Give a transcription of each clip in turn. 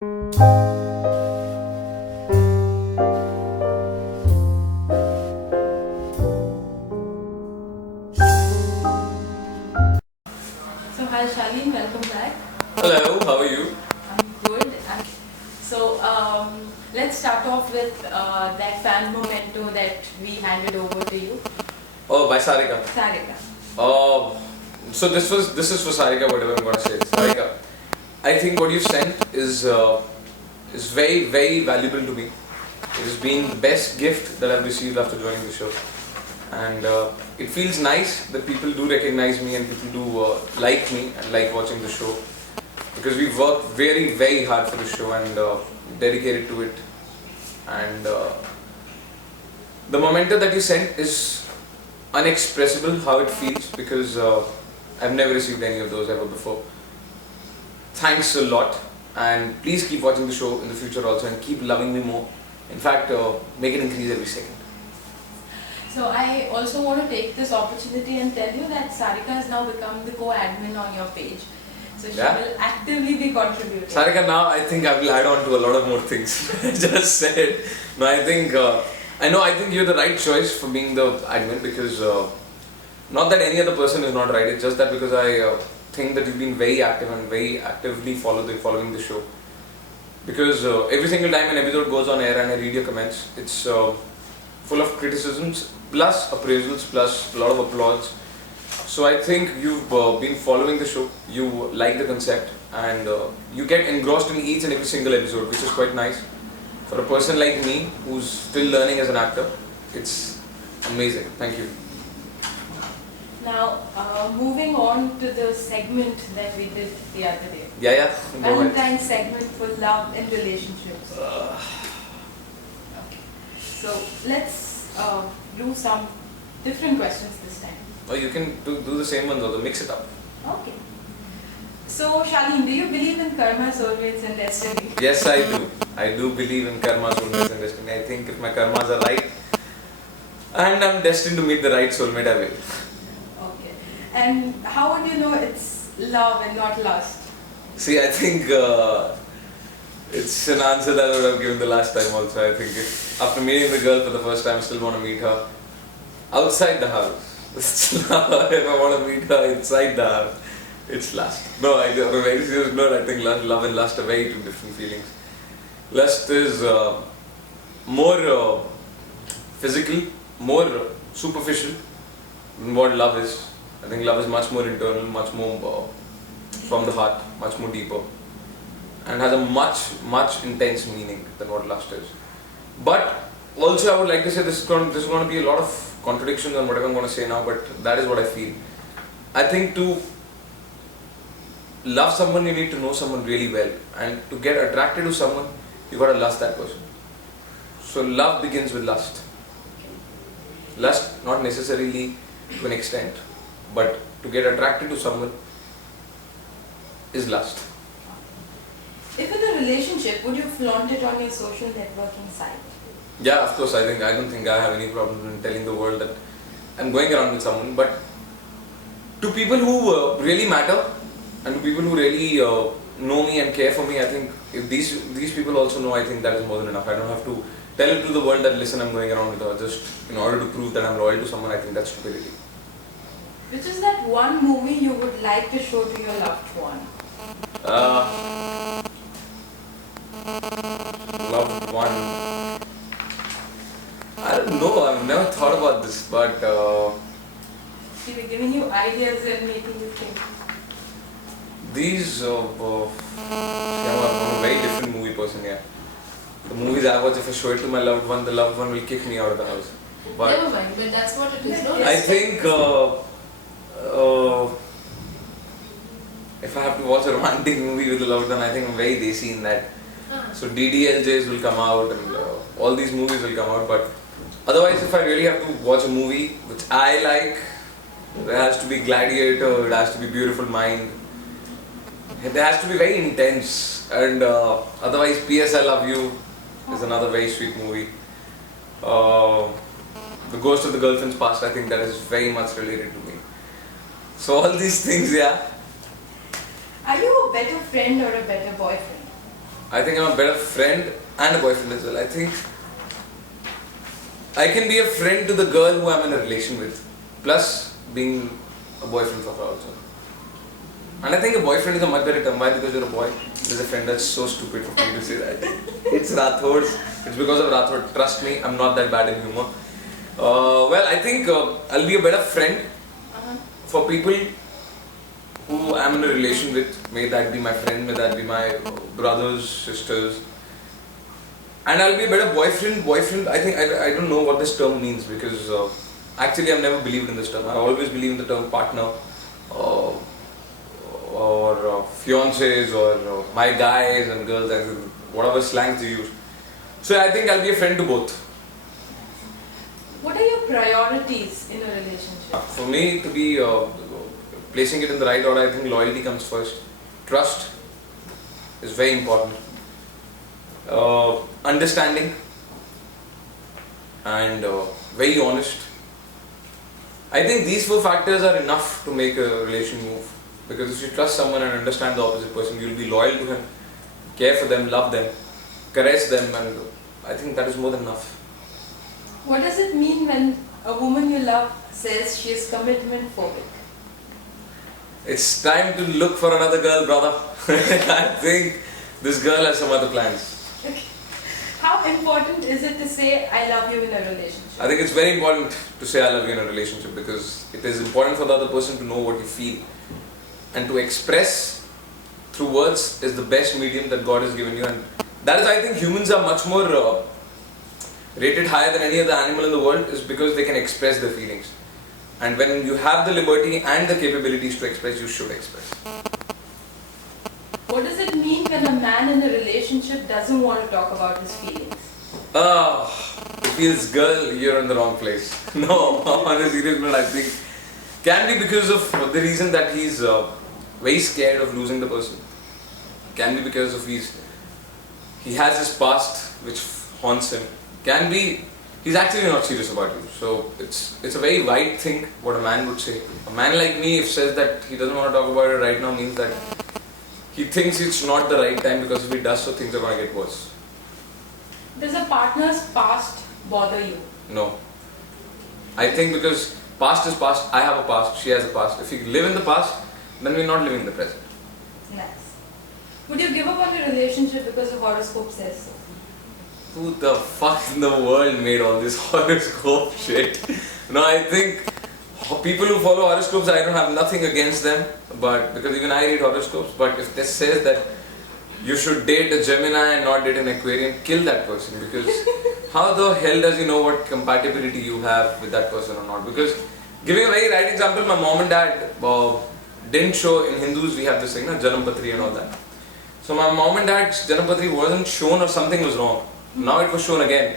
So hi Shaleen, welcome back. Hello, how are you? I'm good. Let's start off with that fan memento that we handed over to you, Oh, by Sarika. Sarika. Uh, so this is for Sarika. Whatever I'm gonna say, Sarika. I think what you sent is very valuable to me. It has been the best gift that I've received after joining the show, and it feels nice that people do recognize me and people do like me and like watching the show because we've worked very hard for the show and dedicated to it. And the memento that you sent is unexpressible how it feels because I've never received any of those ever before. Thanks a lot, and please keep watching the show in the future also and keep loving me more. In fact, make it increase every second. So I also want to take this opportunity and tell you that Sarika has now become the co-admin on your page. So she will actively be contributing. Sarika, now I think I will add on to a lot of more things. I just said. No, I think I think you're the right choice for being the admin because not that any other person is not right. It's just that because I think that you've been very active and very actively following the show. Because every single time an episode goes on air and I read your comments, it's full of criticisms plus appraisals plus a lot of applause. So I think you've been following the show, you like the concept, and you get engrossed in each and every single episode, which is quite nice. For a person like me, who's still learning as an actor, it's amazing. Thank you. Now, moving on to the segment that we did the other day. Yeah. Go ahead. Valentine's segment for love and relationships. Okay. So let's do some different questions this time. Oh, you can do the same ones or mix it up. Okay. So Shaleen, do you believe in karma, soulmates and destiny? Yes, I do. I do believe in karma, soulmates and destiny. I think if my karmas are right and I'm destined to meet the right soulmate, I will. Okay. And how would you know it's love and not lust? See, I think it's an answer that I would have given the last time also. I think if, after meeting the girl for the first time, I still want to meet her outside the house. It's love. If I want to meet her inside the house, it's lust. No, on a very serious note, I think love and lust are very two different feelings. Lust is more physical, more superficial than what love is. I think love is much more internal, much more from the heart, much more deeper, and has a much intense meaning than what lust is. But also, I would like to say this is going to be a lot of contradictions on whatever I'm going to say now, but that is what I feel. I think to love someone, you need to know someone really well, and to get attracted to someone, you got to lust that person. So love begins with lust. Lust, not necessarily to an extent, but to get attracted to someone is lust. If in a relationship, would you flaunt it on your social networking site? Yeah, of course. I don't think I have any problem in telling the world that I'm going around with someone. But to people who really matter and to people who really know me and care for me, I think if these people also know, I think that is more than enough. I don't have to tell it to the world that listen, I'm going around with her just in order to prove that I'm loyal to someone. I think that's stupidity. Which is that one movie you would like to show to your loved one? Loved one. I don't know. I've never thought about this, but She be giving you ideas and making you think. these I'm a very different movie person. Yeah, the movies I watch, if I show it to my loved one, the loved one will kick me out of the house. But Never mind, but that's what it is, no? I think if I have to watch a romantic movie with a loved one, I think I'm very desi in that. So DDLJs will come out and all these movies will come out. But otherwise, if I really have to watch a movie which I like, there has to be Gladiator, it has to be Beautiful Mind, it has to be very intense. And otherwise, P.S. I Love You is another very sweet movie. The Ghost of the Girlfriend's Past, I think that is very much related to me. So all these things, yeah. Are you a better friend or a better boyfriend? I think I'm a better friend and a boyfriend as well. I think I can be a friend to the girl who I'm in a relation with, plus being a boyfriend for her also. And I think a boyfriend is a much better term. Why? Because you're a boy. There's a friend. That's so stupid for me to say that. It's Rathod. It's because of Rathod. Trust me, I'm not that bad in humor. Well, I think I'll be a better friend for people who I'm in a relation with. May that be my friend, may that be my brothers, sisters. And I'll be a better boyfriend. I think I don't know what this term means because actually I've never believed in this term. I always believe in the term partner or fiancés or my guys and girls and whatever slangs you use. So I think I'll be a friend to both. What are your priorities in a relationship? For me to be placing it in the right order, I think loyalty comes first. Trust is very important. Understanding and very honest. I think these 4 factors are enough to make a relation move. Because if you trust someone and understand the opposite person, you'll be loyal to him, care for them, love them, caress them, and I think that is more than enough. What does it mean when a woman you love says she is commitment phobic? It's time to look for another girl, brother. I think this girl has some other plans. Okay. How important is it to say I love you in a relationship? I think it's very important to say I love you in a relationship because it is important for the other person to know what you feel. And to express through words is the best medium that God has given you. And that is, I think, humans are much more rated higher than any other animal in the world is because they can express their feelings. And when you have the liberty and the capabilities to express, you should express. What does it mean when a man in a relationship doesn't want to talk about his feelings? It feels, girl, you're in the wrong place. No, on a serious note, I think can be because of the reason that he's very scared of losing the person. Can be because of he has his past which haunts him. Can be he's actually not serious about you. So it's a very wide thing what a man would say. A man like me, if says that he doesn't want to talk about it right now, means that he thinks it's not the right time because if he does so, things are going to get worse. Does a partner's past bother you? No. I think because past is past, I have a past, she has a past. If we live in the past, then we're not living in the present. Nice. Would you give up on a relationship because the horoscope says so? Who the fuck in the world made all this horoscope shit? No, I think people who follow horoscopes, I don't have nothing against them, but because even I read horoscopes, but if this says that you should date a Gemini and not date an Aquarian, kill that person because how the hell does he know what compatibility you have with that person or not? Because giving a very right example, my mom and dad didn't show, in Hindus we have this thing, Janampatri and all that. So my mom and dad's Janampatri wasn't shown or something was wrong. Now it was shown again.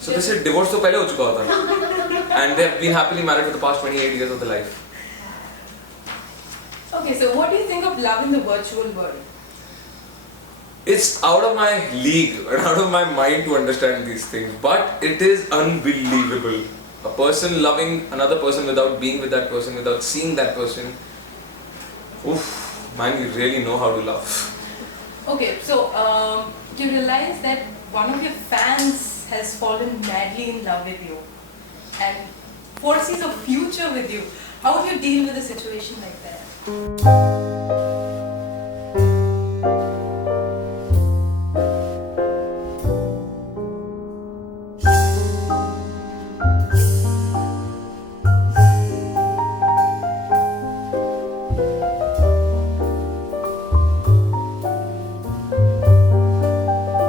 So they said divorce to pehle ho chuka hota. And they have been happily married for the past 28 years of their life. Okay, so what do you think of love in the virtual world? It's out of my league and out of my mind to understand these things, but it is unbelievable. A person loving another person without being with that person, without seeing that person. Oof, man, you really know how to love. Okay, so you realize that one of your fans has fallen madly in love with you and foresees a future with you. How would you deal with a situation like that?